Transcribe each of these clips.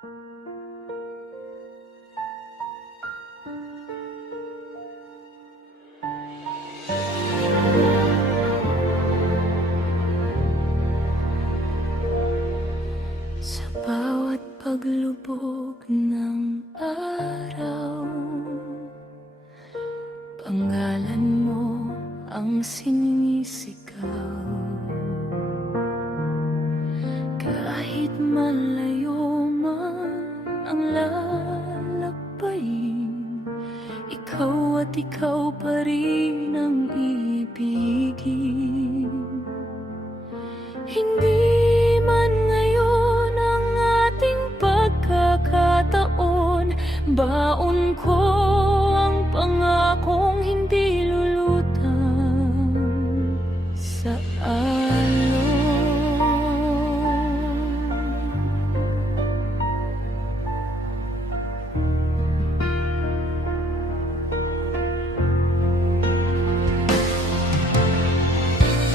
Sa bawat paglubog ng araw, pangalan mo ang sinisigaw. Kahit malayo man ang lalakbayin, ikaw at ikaw pa rin ang ibigin. Hindi man ngayon ang ating pagkakataon, baon ko ang pangakong hindi lulutang sa alon.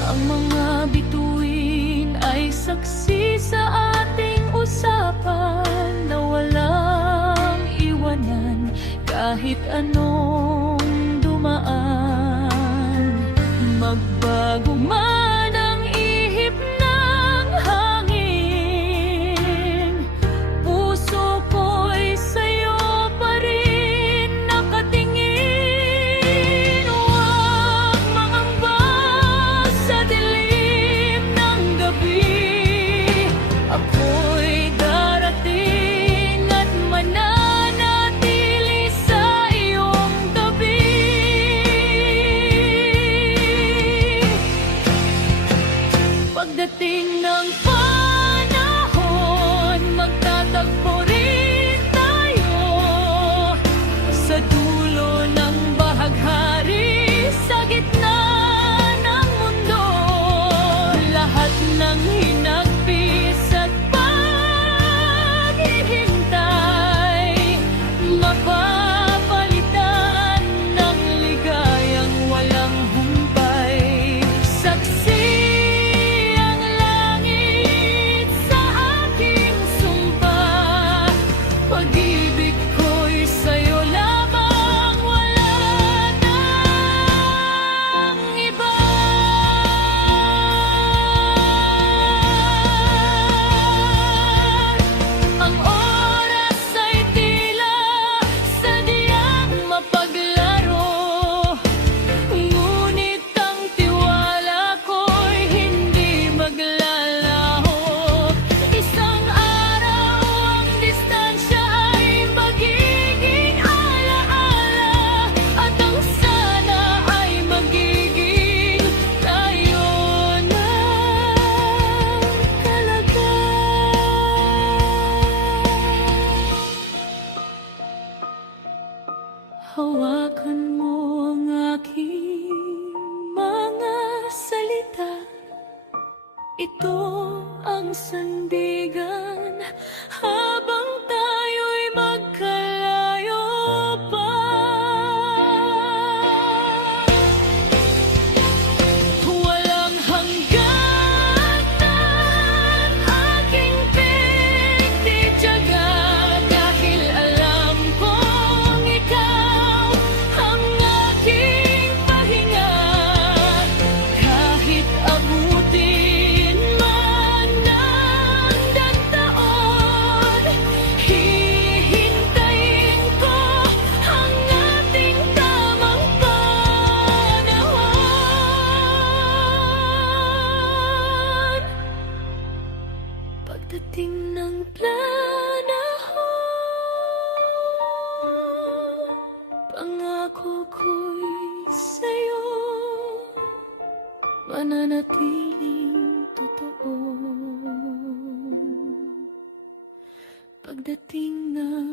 Ang mga bituin ay saksi sa ating usapan na walang iwanan kahit anong dumaan. Magbago man ang ihip ng hangin, puso ko'y sa'yo pa rin nakatingin. Huwag mangamba sa dilim ng gabi, ako'y darating at mananatili sa iyong tabi. Pagdating ng panahon, magtatagpo rin tayo sa dulo ng bahaghari, sa gitna ng mundo. Lahat ng hinagpis at paghihintay, mapapalitan ng ligayang walang humpay. Saksi ang langit sa aking sumpa, pag-ibig ko'y sa'yo lamang, wala nang iba. Ang oras ay tila sadyang mapaglaro, ngunit ang tiwala ko'y hindi maglalaho. Isang araw ang distansya ay magiging alaala, at ang sana ay magiging tayo na talaga. Hawakan mo ang aking mga salita, ito ang sandigan habang tayo'y magkalayo pa. Walang hangganan aking pinagtitiyaga, dahil alam kong ikaw ang aking pahinga. Kahit abutin man ng dagtaon, hihintayin ko ang ating tamang panahon. Pagdating ng panahon, pangako ko'y sa'yo mananatiling totoo. Pagdating ng